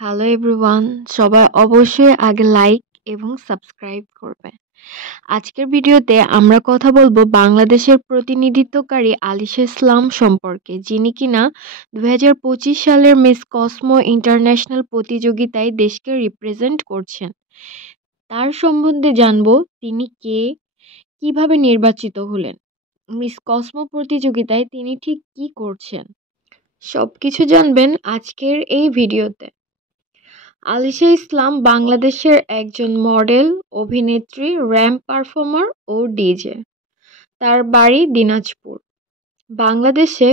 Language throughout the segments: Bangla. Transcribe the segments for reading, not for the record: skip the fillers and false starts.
হ্যালো এভরিওয়ান, সবাই অবশ্যই আগে লাইক এবং সাবস্ক্রাইব করবে। আজকের ভিডিওতে আমরা কথা বলবো বাংলাদেশের প্রতিনিধিত্বকারী আলিশা ইসলাম সম্পর্কে, যিনি কিনা 2025 সালের মিস কসমো ইন্টারন্যাশনাল প্রতিযোগিতায় দেশকে রিপ্রেজেন্ট করছেন। তার সম্বন্ধে জানবো তিনি কে, কিভাবে নির্বাচিত হলেন, মিস কসমো প্রতিযোগিতায় তিনি ঠিক কি করছেন, সবকিছু জানবেন আজকের এই ভিডিওতে। আলিশা ইসলাম বাংলাদেশের একজন মডেল, অভিনেত্রী, র্যাম্প পারফর্মার ও ডিজে। তার বাড়ি দিনাজপুর। বাংলাদেশে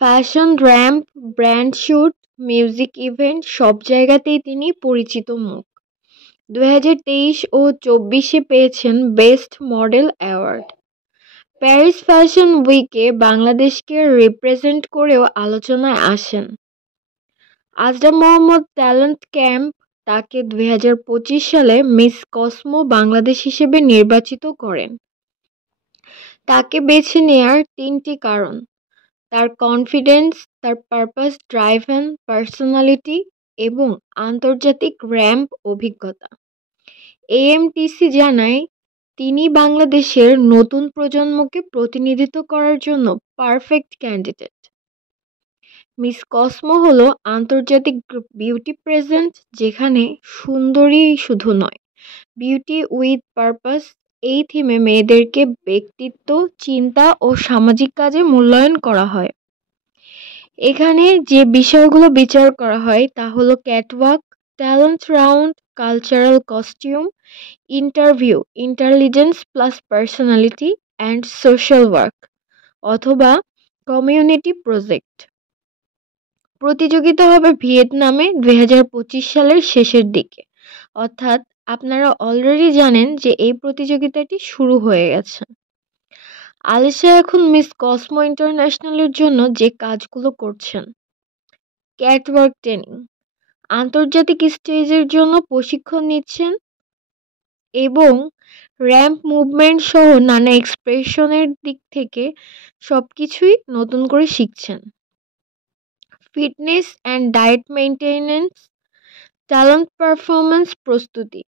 fashion, ramp, brand shoot, music event সব জায়গাতেই তিনি পরিচিত মুখ। 2023 ও 24-এ পেয়েছেন best model award. Paris fashion উইকে বাংলাদেশকে রিপ্রেজেন্ট করেও আলোচনায় আসেন। আজরা মোহাম্মদ ট্যালেন্ট ক্যাম্প তাকে 2025 সালে মিস কসমো বাংলাদেশ হিসেবে নির্বাচিত করেন। তাকে বেছে নেয়ার তিনটি কারণ: তার কনফিডেন্স, তার পারপাস ড্রাইভেন পার্সোনালিটি এবং আন্তর্জাতিক র্যাম্প অভিজ্ঞতা। এএমটিসি জানায় তিনি বাংলাদেশের নতুন প্রজন্মকে প্রতিনিধিত্ব করার জন্য পারফেক্ট ক্যান্ডিডেট। মিস কসমো হলো আন্তর্জাতিক বিউটি প্রেজেন্ট, যেখানে সুন্দরী শুধু নয়, বিউটি উইথ পারপাস এই থিমে মেয়েদেরকে ব্যক্তিত্ব, চিন্তা ও সামাজিক কাজে মূল্যায়ন করা হয়। এখানে যে বিষয়গুলো বিচার করা হয় তা হলো catwalk, talent round, cultural costume, interview, intelligence plus personality and social work অথবা কমিউনিটি প্রজেক্ট। প্রতিযোগিতা হবে ভিয়েতনামে 2025 সালের শেষের দিকে, অর্থাৎ আপনারা অলরেডি জানেন যে এই প্রতিযোগিতাটি শুরু হয়ে গেছে। আলিশা এখন মিস কসমো ইন্টারন্যাশনালের জন্য যে কাজগুলো করছেন: ক্যাটওয়াক ট্রেনিং, আন্তর্জাতিক স্টেজের জন্য প্রশিক্ষণ নিচ্ছেন এবং র্যাম্প মুভমেন্ট সহ নানা এক্সপ্রেশনের দিক থেকে সবকিছুই নতুন করে শিখছেন। Fitness and diet maintenance, talent performance প্রস্তুতি,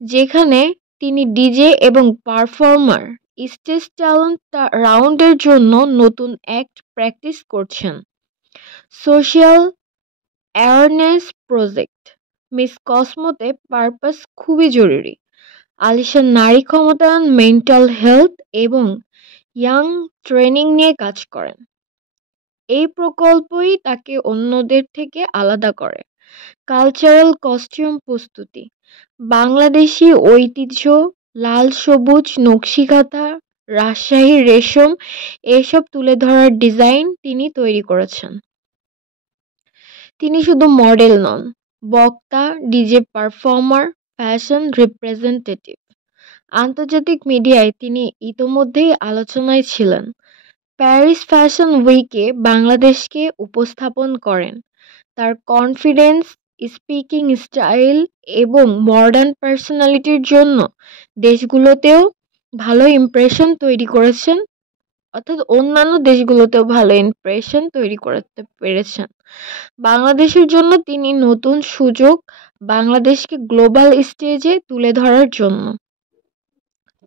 যেখানে তিনি ডিজে এবং পারফর্মার স্টেজ ট্যালেন্ট রাউন্ডের জন্য নতুন অ্যাক্ট প্র্যাকটিস করছেন। সোশ্যাল অ্যাওয়ারনেস প্রজেক্ট, মিস কসমোতে পারপাস খুবই জরুরি। আলিশা নারী ক্ষমতায়ন, মেন্টাল হেলথ এবং ইয়াং ট্রেনিং নিয়ে কাজ করেন। এই প্রকল্পই তাকে অন্যদের থেকে আলাদা করে। কালচারাল কস্টিউম প্রস্তুতি, বাংলাদেশি ঐতিহ্য, লাল সবুজ নকশিকাঁথা, রাজশাহী রেশম এসব তুলে ধরার ডিজাইন তিনি তৈরি করেছেন। তিনি শুধু মডেল নন, বক্তা, ডিজে পারফর্মার, ফ্যাশন রিপ্রেজেন্টেটিভ। আন্তর্জাতিক মিডিয়ায় তিনি ইতোমধ্যেই আলোচনায় ছিলেন। প্যারিস ফ্যাশন উইকে বাংলাদেশকে উপস্থাপন করেন। তার কনফিডেন্স, স্পিকিং স্টাইল এবং মডার্ন পার্সোনালিটির জন্য দেশগুলোতেও ভালো ইমপ্রেশন তৈরি করেছেন, অর্থাৎ অন্যান্য দেশগুলোতেও ভালো ইমপ্রেশন তৈরি করতে পেরেছেন। বাংলাদেশের জন্য তিনি নতুন সুযোগ, বাংলাদেশকে গ্লোবাল স্টেজে তুলে ধরার জন্য।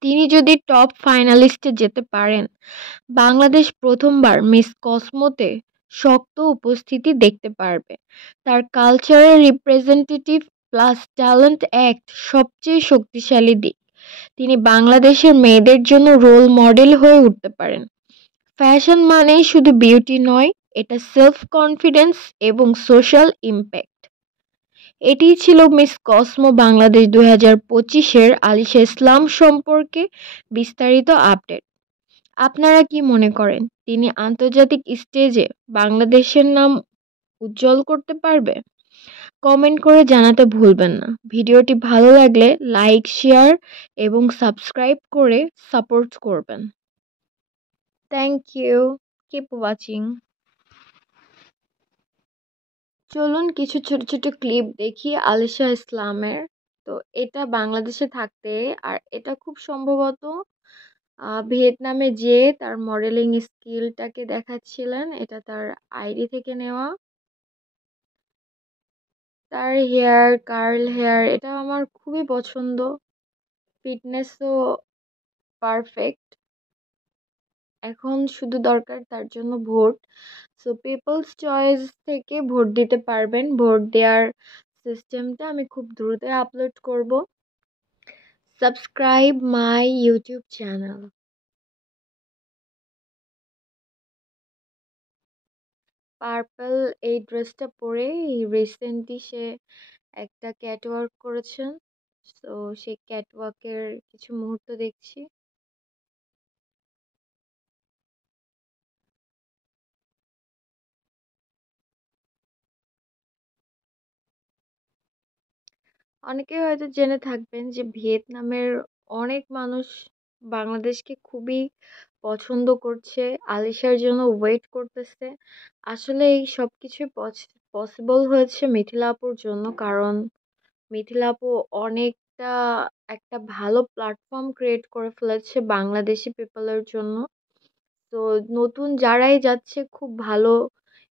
তিনি যদি টপ ফাইনালিস্টে যেতে পারেন, বাংলাদেশ প্রথমবার মিস কসমোতে শক্ত উপস্থিতি দেখতে পারবে। তার cultural representative plus talent act সবচেয়ে শক্তিশালী দিক। তিনি বাংলাদেশের মেয়েদের জন্য রোল মডেল হয়ে উঠতে পারেন। ফ্যাশন মানেই শুধু বিউটি নয়, এটা সেলফ কনফিডেন্স এবং সোশ্যাল ইম্প্যাক্ট। এটিই ছিল মিস কসমো বাংলাদেশ 2025-এর আলিশা ইসলাম সম্পর্কে বিস্তারিত আপডেট। আপনারা কি মনে করেন তিনি আন্তর্জাতিক স্টেজে বাংলাদেশের নাম উজ্জ্বল করতে পারবে? কমেন্ট করে জানাতে ভুলবেন না। ভিডিওটি ভালো লাগলে লাইক, শেয়ার এবং সাবস্ক্রাইব করে সাপোর্ট করবেন। Thank you. Keep watching. চলুন কিছু ছোট ছোট ক্লিপ দেখি আলিশা ইসলামের। তো এটা বাংলাদেশে থাকতে, আর এটা খুব সম্ভবত ভিয়েতনামে যে তার মডেলিং স্কিলটাকে দেখাচ্ছিলেন, এটা তার আইডি থেকে নেওয়া। তার হেয়ার, কার্ল হেয়ার এটা আমার খুবই পছন্দ। ফিটনেসও পারফেক্ট। এখন শুধু দরকার তার জন্য ভোট। সো পিপলস চয়েস থেকে ভোট দিতে পারবেন। ভোট দেওয়ার সিস্টেমটা আমি খুব দ্রুতই আপলোড করব। Subscribe my YouTube channel. Purple এই ড্রেসটা পরে রিসেন্টলি সে একটা ক্যাটওয়াক করেছেন। তো সেই ক্যাটওয়াকের কিছু মুহূর্ত দেখছি। অনেকে হয়তো জেনে থাকবেন যে ভিয়েতনামের অনেক মানুষ বাংলাদেশকে খুবই পছন্দ করছে, আলিশার জন্য ওয়েট করতেছে। আসলে এই সব কিছুই পসিবল হয়েছে মিথিলা আপুর জন্য, কারণ মিথিলা আপু অনেকটা একটা ভালো প্ল্যাটফর্ম ক্রিয়েট করে ফেলেছে বাংলাদেশি পিপলের জন্য। তো নতুন যারাই যাচ্ছে খুব ভালো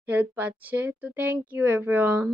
হেল্প পাচ্ছে। তো থ্যাংক ইউ এভরিওয়ান।